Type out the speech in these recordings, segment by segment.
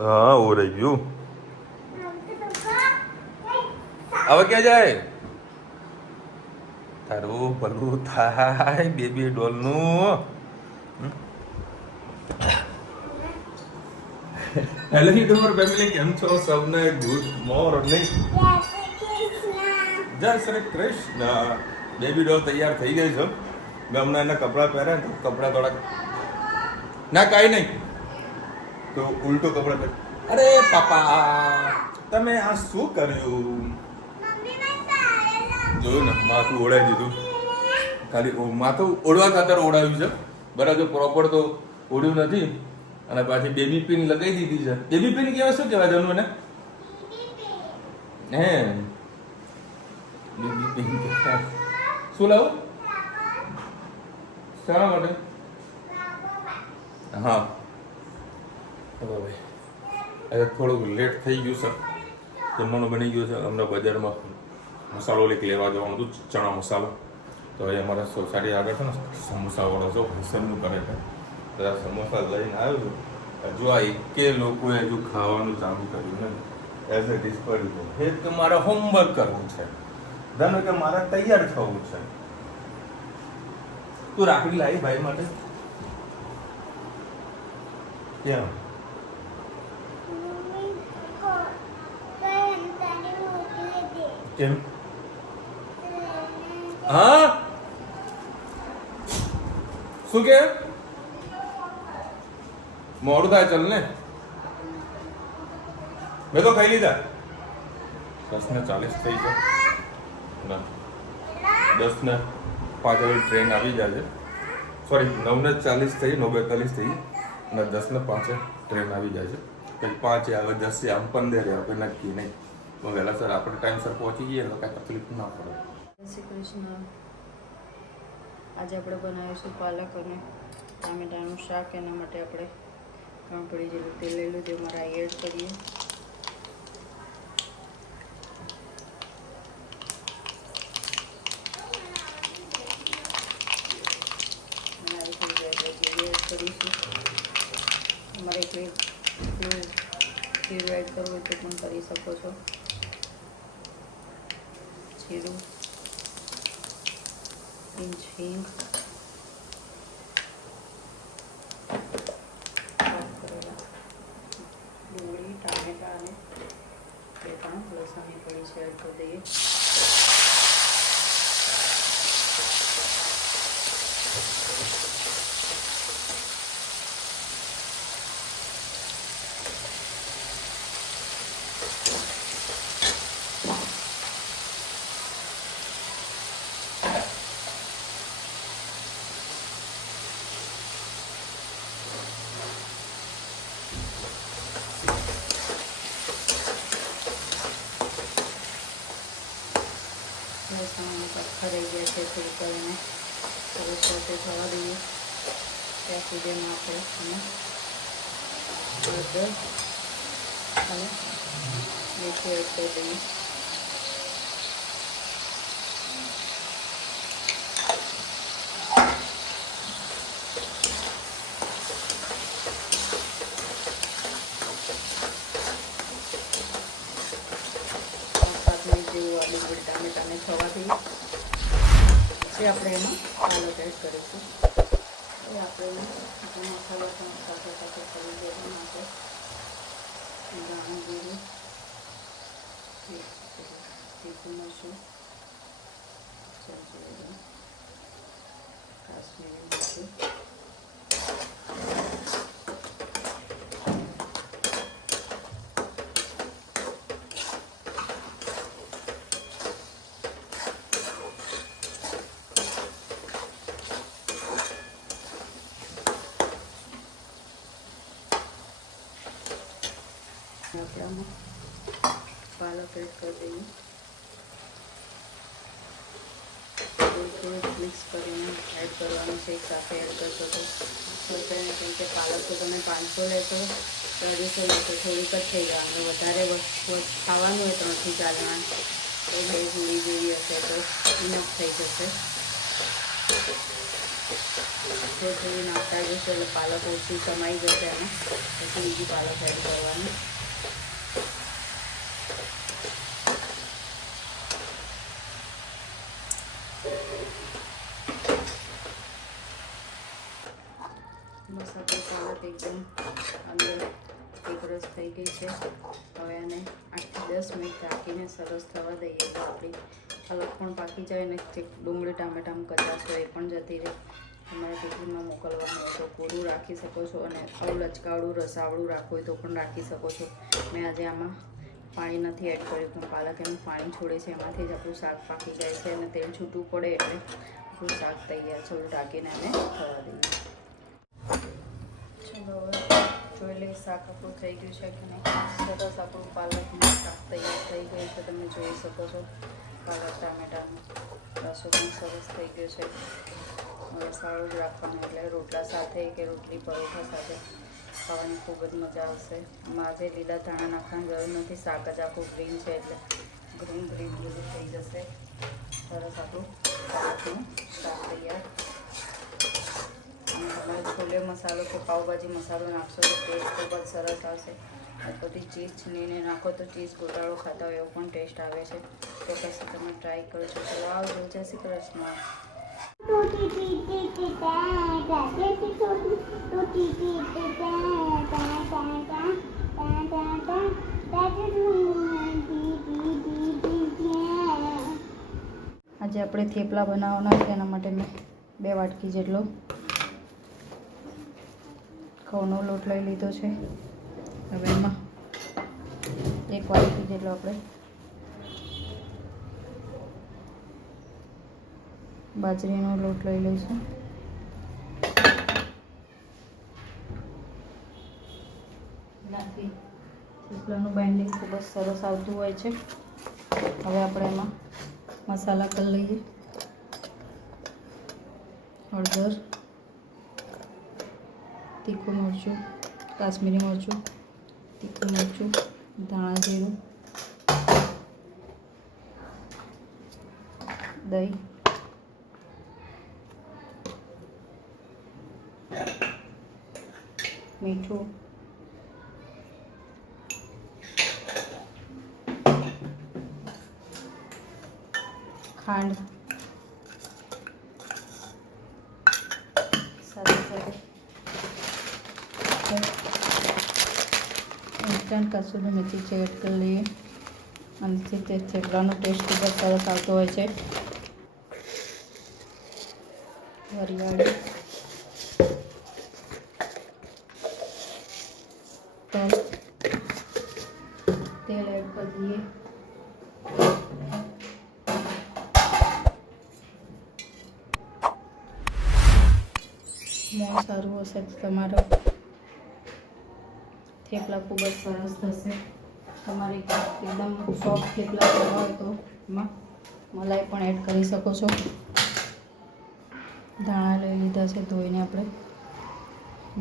હા ઓરાઈ ગયું. હવે ક્યાં જાય? તારું ભલું થાય બેબી ડોલનું. હેલો યુટ્યુબર ફેમિલી, કેમ છો સૌને? Good morning. જય શ્રી કૃષ્ણ. બેબી ડોલ તૈયાર થઈ ગઈ છે. મેં હમણાં એના કપડાં પહેર્યા ને કપડાં થોડાક ના કાંઈ નહીં તો ઉલટું કપડાં પહેર. અરે પાપા તમે આ શું કર્યું? જોયું ને, માથું ઓળાવી દીધું. ખાલી માથું ઓળવા ખાતર ઓળાવ્યું છે, બરાબર. પ્રોપર તો ઓળ્યું નથી. અને પાછી બેબી પિન લગાવી દીધી છે. બેબી પિન કહેવાય, શું કહેવાય જનું એને? હે બેબી પિન શું લાવું? શાના માટે? હા ભાઈ, હવે થોડુંક લેટ થઈ ગયું છે. જમવાનું બની ગયું છે. અમને બજારમાં મસાલો લેક લેવા જવાનું હતું, ચણા મસાલો. તો એ અમારા સોસાયટી આગળ છે ને સમોસાવાળો છો હોલસેલનું કરે છે. બધા સમોસા લઈને આવ્યું. હજુ આ એકે લોકોએ હજુ ખાવાનું ચાલુ કર્યું ને એઝ ઇટ ઇઝ પડ્યું છે. એક કે મારે હોમવર્ક કરવું છે, ધન કે મારે તૈયાર થવું છે. તું રાખડી લાવી ભાઈ માટે? ક્યાં? કેમ? હા શું કે? મોડું થાય, ચાલ ને. મેં તો ખાઈ લીધા. 10:40 થઈ છે. 10:05 ટ્રેન આવી જાય છે. સોરી, 9:40 થઈ, 9:42 થઈ અને 10:05 ટ્રેન આવી જાય છે. કંઈક 5 આવે, 10 આમ 15 આવે, નક્કી નહીં. તો વહેલા સર આપણે ટાઈમસર પહોંચી જઈએ એટલે કાંઈ તકલીફ ના પડે. જય શ્રી કૃષ્ણ. આજે આપણે બનાવીશું પાલક અને ટામેટાનું શાક. એના માટે આપણે કાંપડી જેવું તેલ લઈ લીધું, અમારા એડ કરીએ. એડ કરીશું. અમારે એટલું જીરું એડ કરવું હોય તો પણ કરી શકો છો. જીરું, પિંચ હિંગ, ડુંગળી, ટામેટા અને 2-3 લસણની કળી છે એડ કરી દઈએ. ખરાઈ ગયા છે, થોડીક વાર એને થોડું સાથે થવા દઈએ. ત્યાં સુધીમાં આપણે હળદર અને મીઠું એડ કરી દઈએ. ટામેટાને થવા દઈએ. પછી આપણે એમાં પાલક એડ કરીશું. એ આપણે મસાલા પણ સાથે સાથે કરી દેવા માટે ધાણા જીરું, તીખું મરચું, જલજીરું, કાશ્મીરી મરચું, આપણે આમાં પાલક એડ કરી દઈએ. થોડું મિક્સ કરીને એડ કરવાનું છે, એક સાથે એડ કરશો તો કેમ કે પાલક તો તમે 500 લેશો, 250 લેશો, થોડીક જ થઈ જવાનું. વધારે ખાવાનું હોય 3 થી 4 જણા, તો 2 પૂરી જેવી હશે તો ઇનફ થઈ જશે. થોડી નાખતા જઈશું એટલે પાલક ઓછી સમાઈ જશે અને પછી બીજી પાલક એડ કરવાની. બસ આપણી પાલક એકદમ અંદર એક રસ થઈ ગઈ છે. હવે આને 8 થી 10 મિનિટ રાખીને સરસ થવા દઈએ તો આપણી પાલક પણ પાકી જાય અને જે ડુંગળી ટામેટામાં કચાશ હોય એ પણ જતી રહે. તમારે ટિફિનમાં મોકલવાનું હોય તો કોરું રાખી શકો છો અને આવું લચકાવડું રસાવડું રાખવું હોય તો પણ રાખી શકો છો. મેં આજે આમાં પાણી નથી એડ કર્યું પણ પાલક એનું પાણી છોડે છે એમાંથી જ આપણું શાક પાકી જાય છે અને તેલ છૂટું પડે એટલે આપણું શાક તૈયાર છે. ઢાંકીને આને થવા દઈએ. ચલો હવે જોઈ લઈએ શાક આપણું થઈ ગયું છે કે નહીં. સરસ આપણું પાલકનું શાક તૈયાર થઈ ગયું છે. તમે જોઈ શકો છો પાલક ટામેટાનો રસો પણ સરસ થઈ ગયો છે. રસાવાળું જ રાખવાનું એટલે રોટલા સાથે કે રોટલી પરોઠા સાથે ખાવાની ખૂબ જ મજા આવશે. આમાં આજે લીલા ધાણા નાખવાની જરૂર નથી. શાક જ આખું ગ્રીન છે એટલે ગ્રીન બધું થઈ જશે. સરસ આપણું પાલકનું શાક તૈયાર. અને તમારે છોલે મસાલો કે પાઉંભાજી મસાલો નાખશો તો ટેસ્ટ ખૂબ જ સરસ આવશે. બધી ચીઝ છીણીને નાખો તો ચીઝ ગોટાળો ખાતા હોય એવો પણ ટેસ્ટ આવે છે. તો પછી તમે ટ્રાય કરજો. ચલો આવજો. જય શ્રી કૃષ્ણ. આજે આપણે થેપલા બનાવવાના છે એના માટે મેં 2 વાટકી જેટલો ઘઉંનો લોટ લઈ લીધો છે. હવે એમાં 1 વાટકી જેટલો આપણે બાજરીનો લોટ લઈ લઈશું. એનાથી થેપલાનું બાઇન્ડિંગ ખૂબ જ સરસ આવતું હોય છે. હવે આપણે એમાં મસાલા કરી લઈએ. હળદર, તીખું મરચું, કાશ્મીરી મરચું, તીખું મરચું, ધાણા જીરું, દહીં, મીઠું, ખાંડ, સાથે સાથે ઇન્સ્ટન્ટ કસૂરી મેથી છે એડ કરી લઈએ. આનાથી તે થેપલાનો ટેસ્ટ ખૂબ જ સરસ આવતો હોય છે. વરિયાળી, તલ, તેલ એડ કરી દઈએ. મોણ સારું હશે તો તમારો થેપલા ખૂબ જ સરસ થશે. તમારે એકદમ સોફ્ટ થેપલા કરવા હોય તો એમાં મલાઈ પણ એડ કરી શકો છો. ધાણા લઈ લીધા છે ધોઈને આપણે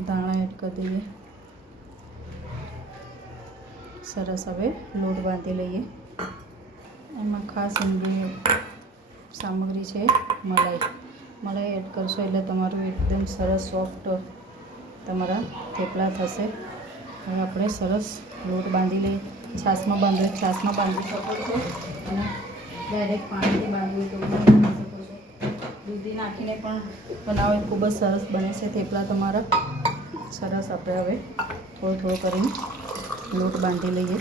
ધાણા એડ કરી દઈએ. સરસ હવે લોટ બાંધી લઈએ. એમાં ખાસ સામગ્રી છે મલાઈ. મલાઈ એડ કરશો એટલે તમારું એકદમ સરસ સોફ્ટ તમારા થેપલા થશે. હવે આપણે સરસ લોટ બાંધી લઈએ. છાશમાં બાંધો છાશમાં બાંધી શકો છો અને ડાયરેક્ટ પાણીથી બાંધવું તો પણ બાંધી શકો છો. દૂધી નાખીને પણ બનાવો ખૂબ જ સરસ બને છે થેપલા તમારા. સરસ આપણે હવે થોડું કરીને લોટ બાંધી લઈએ.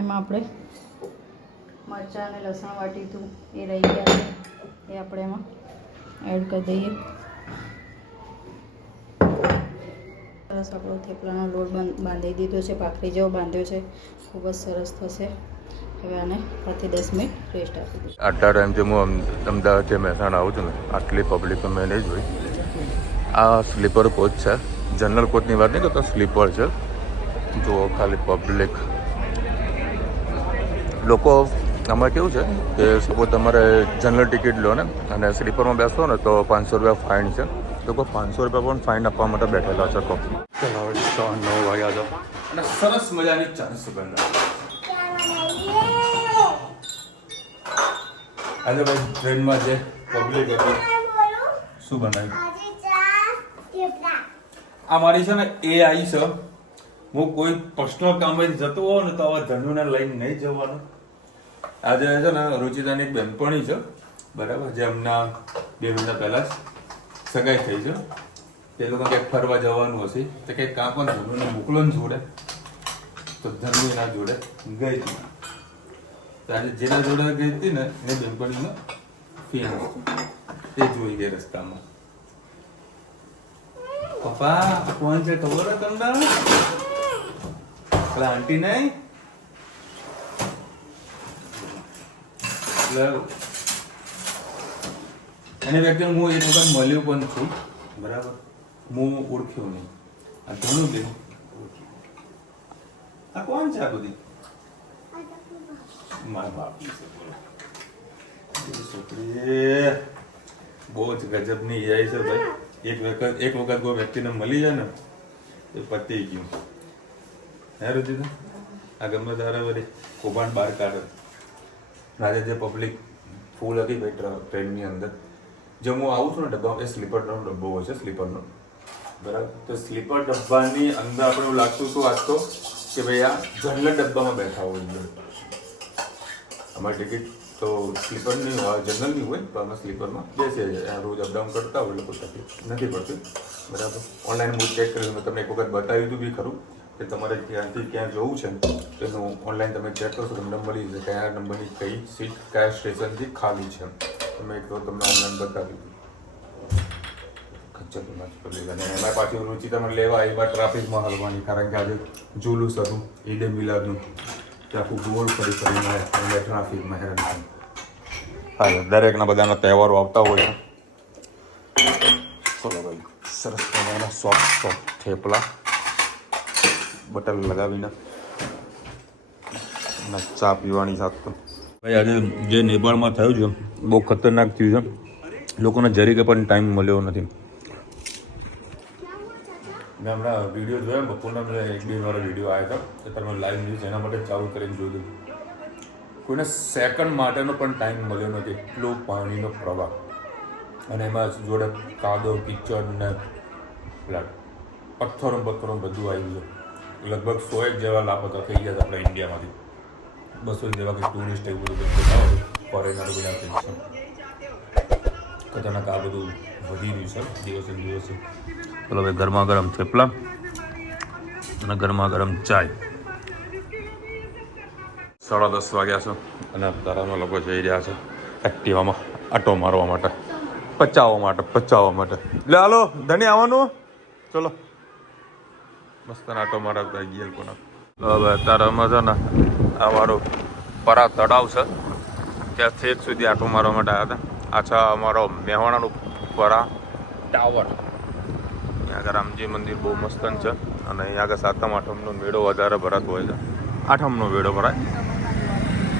એમાં આપણે મરચાં અને લસણ વાટી હતું એ રહી ગયા છે એ આપણે એમાં એડ કરી દઈએ. સરસ આપણો થેપલાનો લોટ બાંધી દીધો છે. ભાખરી જેવો બાંધ્યો છે. ખૂબ જ સરસ થશે. હવે આને 5 થી 10 મિનિટ રેસ્ટ આપી દઈશું. આટલા ટાઈમથી હું અમદાવાદથી મહેસાણા આવું છું ને આટલી પબ્લિક તો મેં નહીં જોઈ. આ સ્લીપર કોચ છે. જનરલ કોચની વાત નહીં કરતો, સ્લીપર છે. જુઓ ખાલી પબ્લિક. લોકો આમાં કેવું છે કે સપોઝ તમારે જનરલ ટિકિટ લો ને અને સ્લીપરમાં બેસો ને તો 500 રૂપિયા ફાઇન છે. લોકો 500 રૂપિયા પણ ફાઇન આપવા માટે બેઠેલા છે. તો ચાલો હવે 9 વાગ્યા તો અને સરસ મજાની ચાની સુગંધ. આજે ભાઈ ટ્રેનમાં જે પબ્લિક હતી શું બનાવ્યું આ મારી છે ને એ આવી છે હું કોઈ પર્સનલ કામથી જતો હોઉં ને તો હવે ધનુને લઈને નહીં જવાનું આજે છે ને રુચિતાની એક બહેનપણી છે બરાબર જે હમણાં 2 મહિના પહેલા સગાઈ થઈ છે તે લોકો ક્યાંક ફરવા જવાનું હશે તો કંઈક કામ પણ ધનુને મોકલો ને જોડે તો ધનુ એના જોડે ગઈ હતી આજે જેના જોડે ગઈ હતી ને એને બેનપણીનો ફેન એ જોઈ ગઈ રસ્તામાં પપ્પા કોણ છે ખબર હે તમને પેલા આંટી નહીં એને વ્યક્તિ હું એક વખત મળ્યો પણ છું બરાબર હું ઓળખ્યો નહીં આ ઘણું બેન આ કોણ છે આ બધી મારા બાપની છોકરી બહુ જ ગજબની AI છે ભાઈ એક વખત કોઈ વ્યક્તિને મળી જાય ને એ પતી ગયું હે રુચિતા આ ગમે તારે બધી કૌભાંડ બહાર કાઢે આજે જે પબ્લિક ફૂલ હતી ભાઈ ટ્રેનની અંદર જે હું આવું છું ને ડબ્બામાં એ સ્લીપરનો ડબ્બો હોય છે સ્લીપરનો બરાબર તો સ્લીપર ડબ્બાની અંદર આપણે એવું લાગતું હતું આજ તો કે ભાઈ આ જનરલ ડબ્બામાં બેઠા હોય છે અમારી ટિકિટ તો સ્લીપર નહીં હોય જનરલની હોય તો અમે સ્લીપરમાં બેસીએ છીએ રોજ અપડાઉન કરતા હોય એટલે કોઈ તકલીફ નથી પડતી બરાબર ઓનલાઈન હું ચેક કર્યું મેં તમને એક વખત બતાવ્યું હતું બી ખરું કે તમારે ક્યાંથી ક્યાં જવું છે તેનું ઓનલાઈન તમે ચેક કરશો તમને મળી જશે કયા નંબરની કઈ સીટ કયા સ્ટેશનથી ખાલી છે તમે એક તમને ઓનલાઈન બતાવ્યું હતું અને એમાં પાછી રુચિ તમે લેવા એવા ટ્રાફિકમાં હલવાની કારણ કે આજે જુલુસ હતું ઈદે મિલાદનું કે આખું ગોળ ફરી ફરીને એટલે ટ્રાફિકમાં હેરાન થાય દરેકના બધાના તહેવારો આવતા હોય ચલો ભાઈ સરસ મજાના સોફ્ટ થેપલા બટર લગાવીને ચા પીવાની સાથે તો ભાઈ આજે જે નેપાળમાં થયું છે બહુ ખતરનાક થયું છે લોકોને જરીકે પણ ટાઈમ મળ્યો નથી મેં હમણાં વિડીયો જોયા બપોરના મેં 1-2 વાર વિડીયો આવ્યા હતા તો તમે લાઈવ ન્યૂઝ એના માટે ચાલુ કરીને જોયું કોઈને સેકન્ડ માટેનો પણ ટાઈમ મળ્યો નથી એટલો પાણીનો પ્રવાહ અને એમાં જોડે કાદવ કિચડ ને પેલા પથ્થરો બધું આવ્યું છે લગભગ 100 જેવા લાપતા થઈ ગયા આપણા ઇન્ડિયામાંથી 200 જેવા કંઈ ટુરિસ્ટ એવું બધું ફોરેનર બધા થઈ છે ખતરનાક આ બધું વધી રહ્યું છે દિવસે દિવસે ચલો ભાઈ ગરમા ગરમ થેપલા અને ગરમા ગરમ ચાય 10:30 વાગ્યા છે અને તારામાં લોકો જઈ રહ્યા છે એક્ટિવામાં આટો મારવા માટે પચાવવા માટે લે હાલો ધણી આવવાનું ચલો મસ્ત આટો મારવા ગયા કોના હવે તારામાં છે ને આ મારો પરા તળાવ છે ત્યાં છેક સુધી આટો મારવા માટે આવ્યા હતા આ છે અમારો મેવાણાનું પરા ટાવર અહીંયા આગળ રામજી મંદિર બહુ મસ્ત છે અને અહીંયા આગળ 7મ 8મનો મેળો વધારે ભરાતો હોય છે 8મનો મેળો ભરાય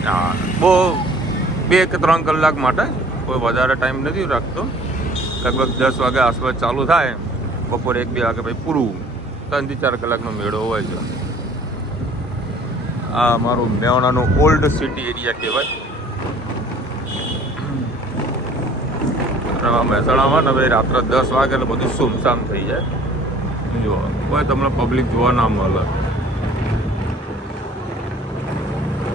હા બહુ 2 કે 3 કલાક માટે કોઈ વધારે ટાઈમ નથી રાખતો લગભગ 10 વાગ્યા આસપાસ ચાલુ થાય બપોરે 1-2 વાગે પછી પૂરું 3 થી 4 કલાકનો મેળો હોય છે આ અમારું મેવાણાનું ઓલ્ડ સિટી એરિયા કહેવાય મહેસાણામાં ને ભાઈ રાત્રે 10 વાગે એટલે બધું સુમસામ થઈ જાય જુઓ કોઈ તમને પબ્લિક જોવા ના મળે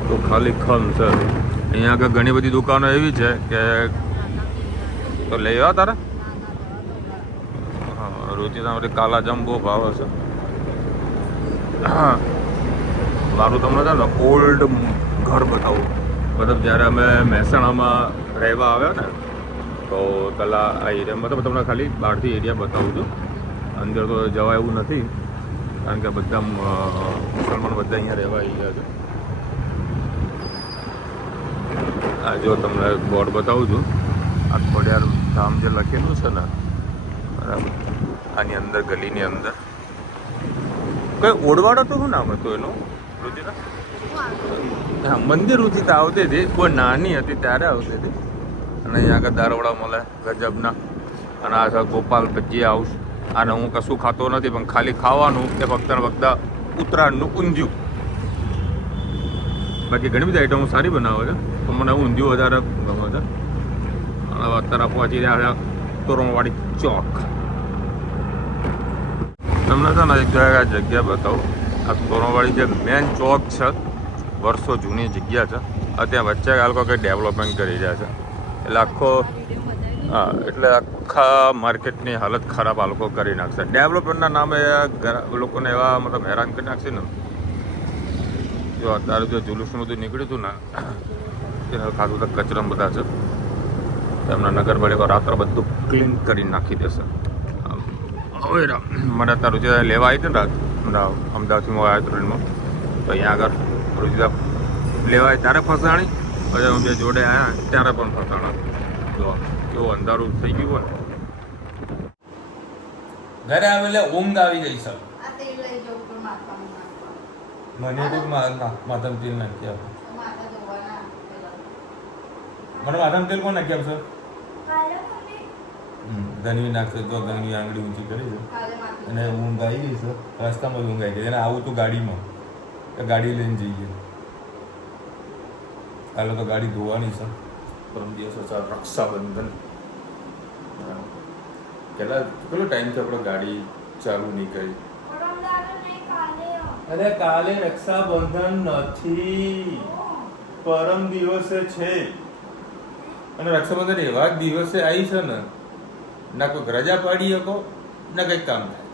તો ખાલી ખમ છે અહીંયા આગળ ઘણી બધી દુકાનો એવી છે કે તો લઈ આવ્યા તારે હા રુચિ તમારી કાલા જામ બહુ ભાવે છે હા મારું તમને છે ને ઓલ્ડ ઘર બતાવું મતલબ જ્યારે અમે મહેસાણામાં રહેવા આવ્યા ને તો પહેલાં આ એરિયા મતલબ તમને ખાલી બહારથી એરિયા બતાવું છું અંદર તો જવા એવું નથી કારણ કે બધા મુસલમાન બધા અહીંયા રહેવા આવી ગયા છે આ જો તમને બોર્ડ બતાવું છું આ ખોડિયાર ધામ જે લખેલું છે ને બરાબર આની અંદર ગલીની અંદર કઈ ઓડવાડ હતો શું નામ હતું એનું રુચિતા હા મંદિર રુચિતા આવતી હતી કોઈ નાની હતી ત્યારે આવતી હતી અને અહીંયા આગળ દારવડા મળે ગજબના અને આ છે ગોપાલ ભજીયા હાઉસ આને હું કશું ખાતો નથી પણ ખાલી ખાવાનું એ ફક્ત ને ફક્ત ઉત્તરાયણનું ઊંધિયું બાકી ઘણી બધી આઈટમો સારી બનાવે છે પણ મને ઊંધિયું વધારે ગમે છે. અને અત્યારે પહોંચી રહ્યા છે તોરણવાડી ચોક. તમને છે ને એક જગ્યા બતાવું. આ તોરણવાડી જે મેન ચોક છે, વર્ષો જૂની જગ્યા છે. ત્યાં વચ્ચે આ લોકો કંઈ ડેવલપમેન્ટ કરી રહ્યા છે એટલે આખો એટલે આખા માર્કેટની હાલત ખરાબ આ લોકો કરી નાખશે. ડેવલપમેન્ટના નામે લોકોને એવા મતલબ હેરાન કરી નાખશે ને. જો અત્યારે જો જુલુસનું બધું નીકળ્યું હતું ને એ ખાધું તો કચરામાં બધા છે. એમના નગરપાલિકા રાત્રે બધું ક્લીન કરી નાખી દેશે. હવે મને અત્યારે રુચિતા લેવા આવી હતી ને અમદાવાદથી હું આવ્યો ટ્રેનમાં, તો અહીંયા આગળ રુચિતા લેવાય ત્યારે ફસાણી, પછી અમે બે જોડે આવ્યા ત્યારે પણ ફસાણા. જો કેવું અંધારું થઈ ગયું હોય. ઘરે આવે એટલે ઊંઘ આવી ગઈ સર. મને તો માથામાં તેલ નાખી આપો. મને માથામાં તેલ કોણ નાખી આપશો? ધનવી નાખશે. જો ધનવી આંગળી ઊંચી કરી છે અને ઊંઘ આવી ગઈ છે. રસ્તામાં ઊંઘ આવી ગઈ. એને આવું તું ગાડીમાં, ગાડી લઈને જઈએ. કાલે તો ગાડી ધોવાની છે. પરમ દિવસ રક્ષાબંધન. કેટલો ટાઈમ છે આપણે ગાડી ચાલુ નહીં કરી? અરે કાલે રક્ષાબંધન નથી, પરમ દિવસે છે. અને રક્ષાબંધન એવા જ દિવસે આવી છે ને, ના કોઈ રજા પાડી શકો ના કંઈક કામ થાય.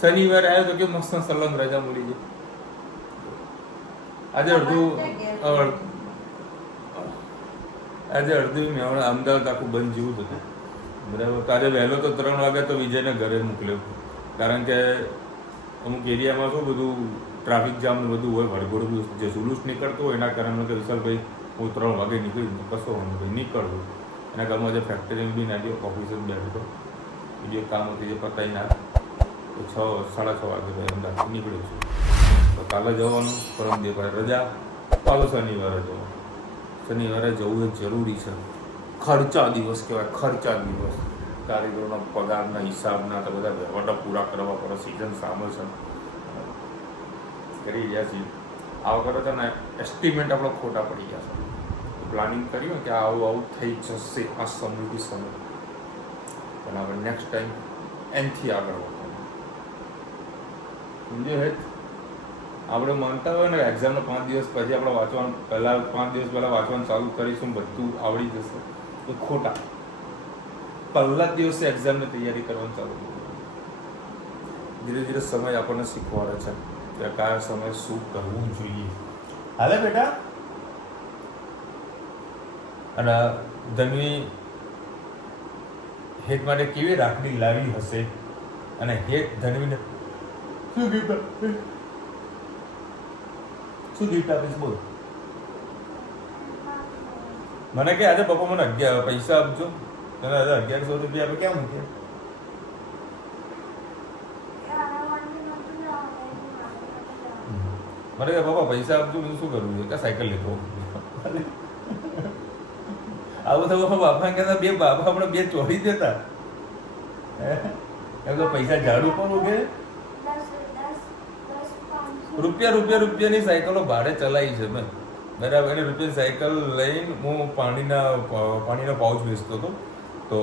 શનિવાર આવ્યો તો કે મસ્ત સલંગ રજા મળી ગઈ. આજે અડધું મેં અમદાવાદ આખું બંધ જેવું જ હતું. બરાબર. તો આજે વહેલો તો 3 વાગે તો વિજયને ઘરે મોકલ્યો, કારણ કે અમુક એરિયામાં શું બધું ટ્રાફિક જામ બધું હોય, વડગોળ જે જુલુસ નીકળતું હોય એના કારણે કે વિશાલભાઈ હું 3 વાગે નીકળી કશો ભાઈ નીકળવું. એના ગામમાં જે ફેક્ટરી બી નાખી ઓફિસ જ બેઠો હતો, બીજું કામ હતું એ પતાવી ના તો 6-6:30 વાગે અમદાવાદ નીકળ્યું છું. તો કાલે જવાનું, પરમ દિવસ રજા, પાછો શનિવારે જવાનું. શનિવારે જવું એ જરૂરી છે. ખર્ચા દિવસ કહેવાય, ખર્ચા દિવસ. કારીગરોના પગારના હિસાબના તો બધા વહેવાટા પૂરા કરવા પડે. સિઝન સામે છે, કરી રહ્યા છીએ. આ વખતે છે ને એસ્ટિમેટ આપણો ખોટા પડી ગયા છે. પ્લાનિંગ કર્યું કે આવું થઈ જશે આ સમયથી સમય, પણ હવે નેક્સ્ટ ટાઈમ એનથી આગળ વધવાનું. સમજ્યો હેત? આપણે માનતા હોય ને એક્ઝામનો 5 દિવસ પછી આપણે વાંચવાનું, પહેલાં 5 દિવસ પહેલાં વાંચવાનું ચાલુ કરીશું, બધું આવડી જશે, તો ખોટા. પહેલા જ દિવસે એક્ઝામની તૈયારી કરવાનું ચાલુ કર્યું. ધીરે ધીરે સમય આપણને શીખવાડે છે કે કયા સમયે શું કરવું જોઈએ. હાલે બેટા. અને ધનવી હેત માટે કેવી રાખડી લાવી હશે, અને હેત ધનવીને શું ગિફ્ટ આપીશ બોલ? મને કે આજે પપ્પા મને પૈસા આપજો. તને 1100 રૂપિયા આપે, ક્યાં મૂક્યા? મને કે પપ્પા પૈસા આપજો. બધું શું કરવું છે? કે સાયકલ લેતો આવું થયું. બાપા કહેતા બે બાપા હમણાં 2 ચોરી દેતા એમ તો પૈસા ઝાડુ પર ઉગે. રૂપિયાની સાયકલો ભાડે ચલાવી છે મેં, બરાબર. એને રૂપિયાની સાયકલ લઈને હું પાણીનો પાઉચ વેચતો હતો. તો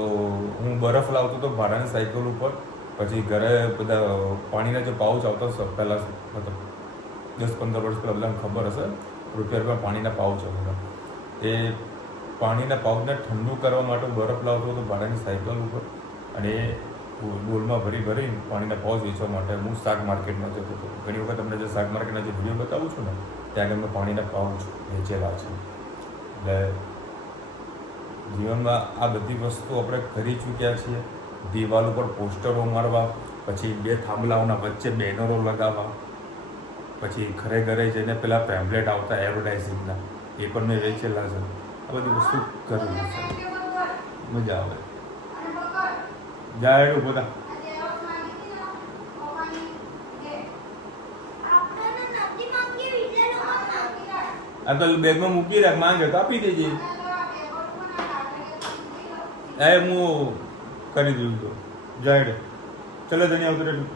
હું બરફ લાવતો હતો ભાડાની સાયકલ ઉપર. પછી ઘરે બધા પાણીના જે પાઉચ આવતા પહેલાં, મતલબ 10-15 વર્ષ પહેલાં બધાને ખબર હશે, રૂપિયા પાણીના પાઉચ હતા. એ પાણીના પાઉચને ઠંડુ કરવા માટે બરફ લાવતો હતો ભાડાની સાયકલ ઉપર, અને એ ડોલમાં ભરી પાણીના પાઉચ વેચવા માટે હું શાક માર્કેટમાં જતો હતો. ઘણી વખત તમને જે શાક માર્કેટના જે વિડીયો બતાવું છું ને, ત્યાં આગળ મેં પાણીના પાઉચ વેચેલા છે. એટલે જીવનમાં આ બધી વસ્તુ આપણે કરી ચૂક્યા છીએ. દિવાલ ઉપર પોસ્ટરો મારવા, પછી 2 થાંભલાઓના વચ્ચે બેનરો લગાવવા, પછી ઘરે ઘરે જઈને પેલા પેમ્પલેટ આવતા એડવર્ટાઇઝિંગના, એ પણ મેં વેચેલા છે. આ બધી વસ્તુ કરવી છે, મજા આવે. જાય બધા આ તો બેગમાં મૂકી રાખ, માંગે તો આપી દેજે. હું કરી દીધું તો જાય. ચલો ધની આવતો રેલું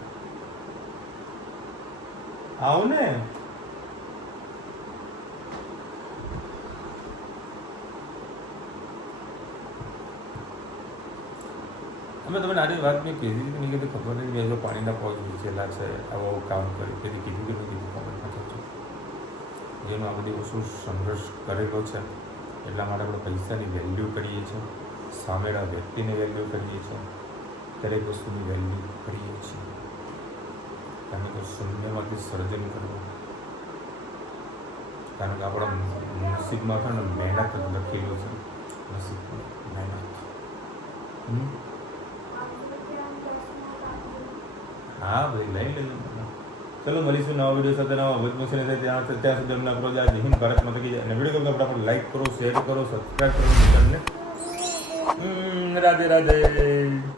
આવું ને. અમે તમને આજે વાત મેં કીધી હતી નહીં કીધું ખબર નહીં મેં જો પાણીના પોજ વેચેલા છે આવું કામ કર્યું કીધું કીધું કે નહીં કીધું ખબર નથી જેનો આ બધી વસ્તુ સંઘર્ષ કરેલો છે એટલા માટે આપણે પૈસાની વેલ્યુ કરીએ છીએ સામેના વ્યક્તિને વેલ્યુ કરીએ છીએ દરેક વસ્તુની વેલ્યુ કરીએ છીએ કારણ કે શૂન્યમાંથી સર્જન કરવું કારણ કે આપણા નસીબમાં છે ને મહેનત જ લખેલું છે નસીબમાં મહેનત હા ભાઈ લઈ લેજો ચલો મળીશું નવા વિડીયો સાથે નવા વચમુસી થાય ત્યાં સુધી અમને આપણો જય હિન્દ ભારત માતા કી જય અને વિડીયો ગમતા આપણે લાઈક કરો શેર કરો સબસ્ક્રાઈબ કરો ચેનલને રાધે રાધે